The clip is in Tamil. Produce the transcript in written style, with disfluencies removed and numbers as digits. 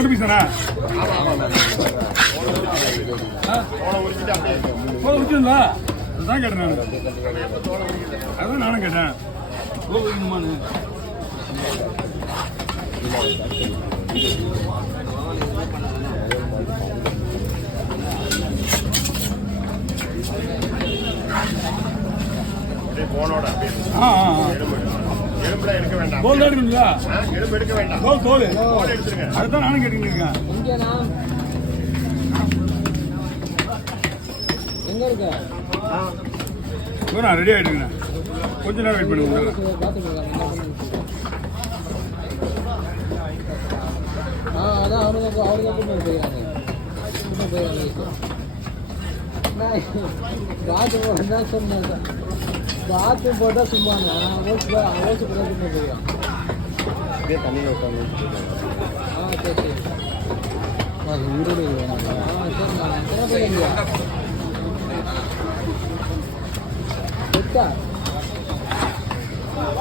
தொண்ணூறு பீஸ் தானே உரிச்சுங்களா அதுதான் கேட்டேன் நான் அதான் நானும் கேட்டேன் உரிக்கணுமான்னு தோல் எடுக்கணுங்களா தோல் அதுதான் நானும் கேட்டுக்கிட்டு இருக்கேன் நான் ரெடி ஆகிட்டுங்கண்ணா கொஞ்ச நேரம் வெயிட் பண்ணுங்க அதான் அவனுக்கு போயிடறாங்க சொன்னேன் காற்று போட்டால் சும்மாண்ணா ஓச்சு போட்டு போயிடலாம் தண்ணியில் உட்காந்து சரி சரி ஈரோடு சரி நான்